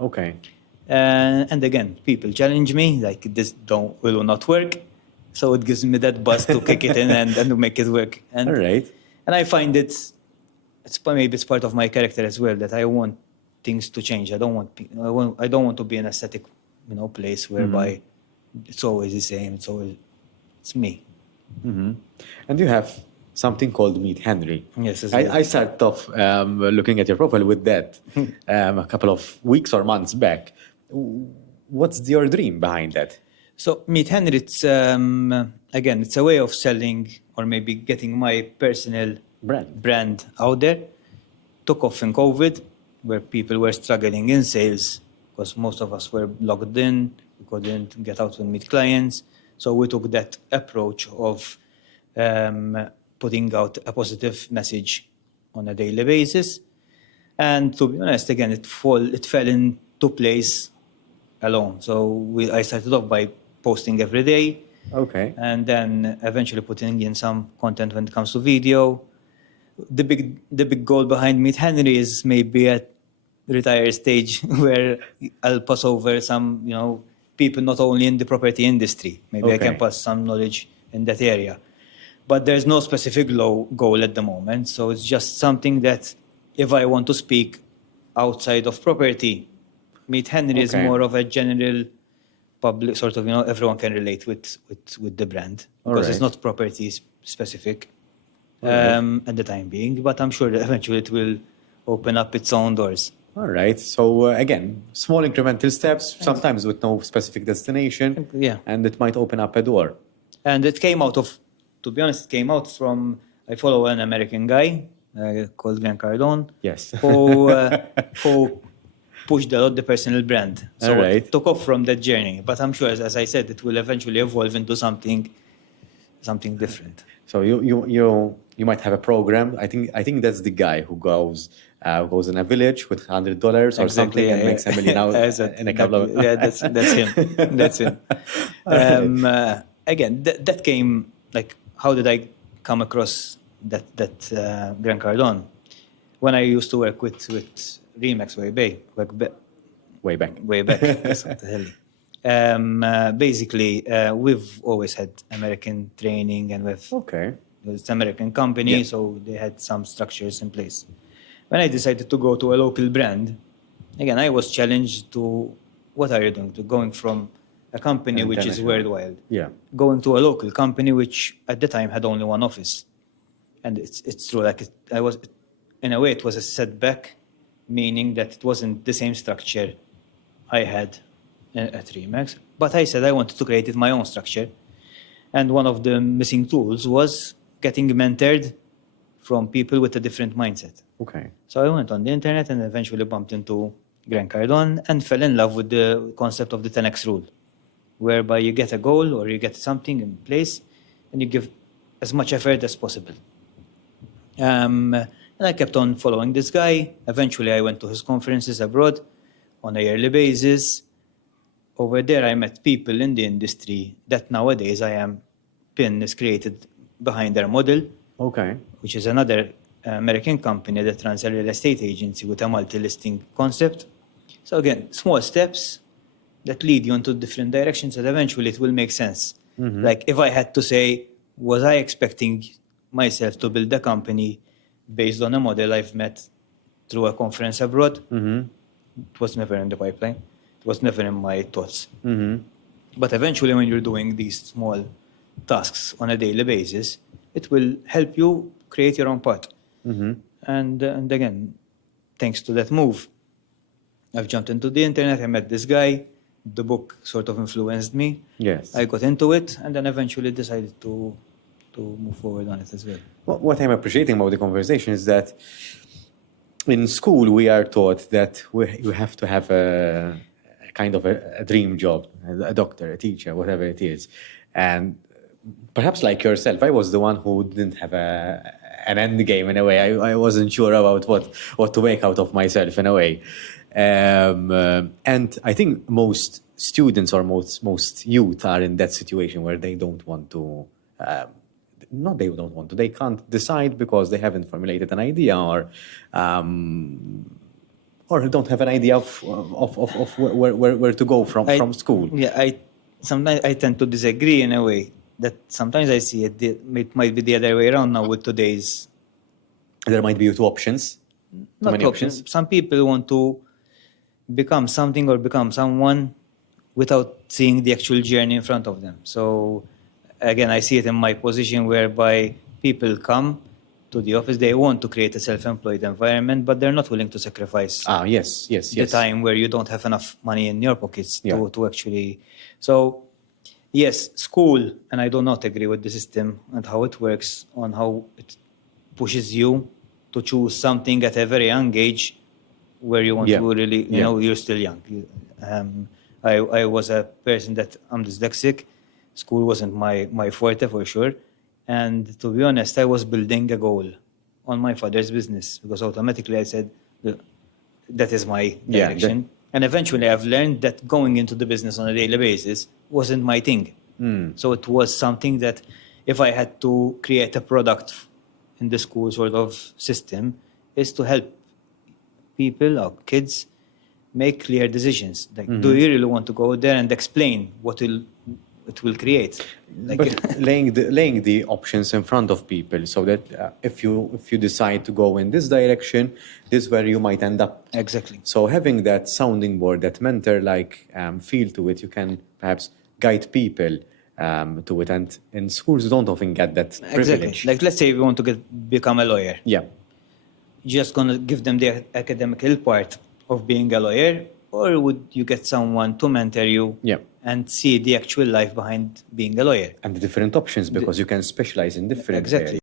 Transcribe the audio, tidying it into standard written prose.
Okay. And again, people challenge me, like this will not work. So it gives me that buzz to kick it in and to make it work. All right. And I find maybe it's part of my character as well, that I want things to change. I don't want to be in a static, place whereby it's always the same. It's me. And you have something called Meet Henry. Yes, as well. I started off looking at your profile with that a couple of weeks or months back. What's your dream behind that? So Meet Henry, it's again, it's a way of selling or maybe getting my personal brand out there. Took off in COVID, where people were struggling in sales because most of us were locked in. We couldn't get out and meet clients. So we took that approach of putting out a positive message on a daily basis. And to be honest, again, it fell into place alone. So I started off by posting every day. Okay. And then eventually putting in some content when it comes to video. The big goal behind Meet Henry is maybe at retire stage where I'll pass over some, people not only in the property industry. Maybe I can pass some knowledge in that area. But there's no specific goal at the moment. So it's just something that if I want to speak outside of property, Meet Henry is more of a general public sort of, everyone can relate with the brand because it's not property specific at the time being, but I'm sure that eventually it will open up its own doors. All right. So again, small incremental steps, sometimes with no specific destination. Yeah. And it might open up a door. And it came out of, to be honest, from, I follow an American guy called Grant Cardone. Yes. who pushed a lot the personal brand. So it took off from that journey. But I'm sure, as I said, it will eventually evolve into something different. So you might have a program. I think that's the guy who goes in a village with $100 or something and makes $1 million out in a couple of. Yeah, that's him. That's him. Again, that came like, how did I come across that Grant Cardone? When I used to work with Remax way back. That's what the hell. Basically, we've always had American training and it's an American company, so they had some structures in place. When I decided to go to a local brand, again, I was challenged to, what are you doing? To going from a company which is worldwide, going to a local company which at the time had only one office. And it's true, like in a way, it was a setback, meaning that it wasn't the same structure I had at Remax. But I said I wanted to create my own structure. And one of the missing tools was getting mentored from people with a different mindset. Okay. So I went on the internet and eventually bumped into Grant Cardone and fell in love with the concept of the 10X rule, whereby you get a goal or you get something in place and you give as much effort as possible. And I kept on following this guy. Eventually, I went to his conferences abroad on a yearly basis. Over there, I met people in the industry that nowadays PIN is created behind their model, which is another American company that runs a real estate agency with a multi-listing concept. So again, small steps that lead you into different directions and eventually it will make sense. Like if I had to say, was I expecting myself to build a company based on a model I've met through a conference abroad? It was never in the pipeline. It was never in my thoughts. But eventually when you're doing these small tasks on a daily basis, it will help you create your own path. And again, thanks to that move, I've jumped into the internet, I met this guy, the book sort of influenced me. Yes. I got into it and then eventually decided to move forward on it as well. What I'm appreciating about the conversation is that in school we are taught that you have to have a kind of a dream job, a doctor, a teacher, whatever it is. And perhaps like yourself, I was the one who didn't have an end game in a way. I wasn't sure about what to make out of myself in a way. And I think most students or most youth are in that situation where they don't want to, they can't decide because they haven't formulated an idea or or who don't have an idea of where to go from school. Yeah, sometimes I tend to disagree in a way that sometimes I see it might be the other way around now with today's. There might be two options. Not many options. options. Some people want to become something or become someone without seeing the actual journey in front of them. So again, I see it in my position whereby people come to the office, they want to create a self-employed environment, but they're not willing to sacrifice Yes. the time where you don't have enough money in your pockets Yeah. to actually. So yes, school, and I do not agree with the system and how it works on how it pushes you to choose something at a very young age where you want Yeah. to really, you Yeah. know, you're still young. I was a person that I'm dyslexic. School wasn't my forte for sure. And to be honest, I was building a goal on my father's business because automatically I said, that is my Yeah, direction. And eventually I've learned that going into the business on a daily basis wasn't my thing. So it was something that if I had to create a product in the school sort of system, is to help people or kids make clear decisions. Like, do you really want to go there and explain what it will create? Like, But laying the options in front of people so that if you decide to go in this direction, this is where you might end up. exactly. So having that sounding board, that mentor-like feel to it, you can perhaps guide people to it. And in schools, you don't often get that Exactly. privilege. Like, let's say we want to become a lawyer. Yeah. You're just going to give them the academical part of being a lawyer, or would you get someone to mentor you Yeah. and see the actual life behind being a lawyer? And the different options because you can specialize in different Exactly. areas.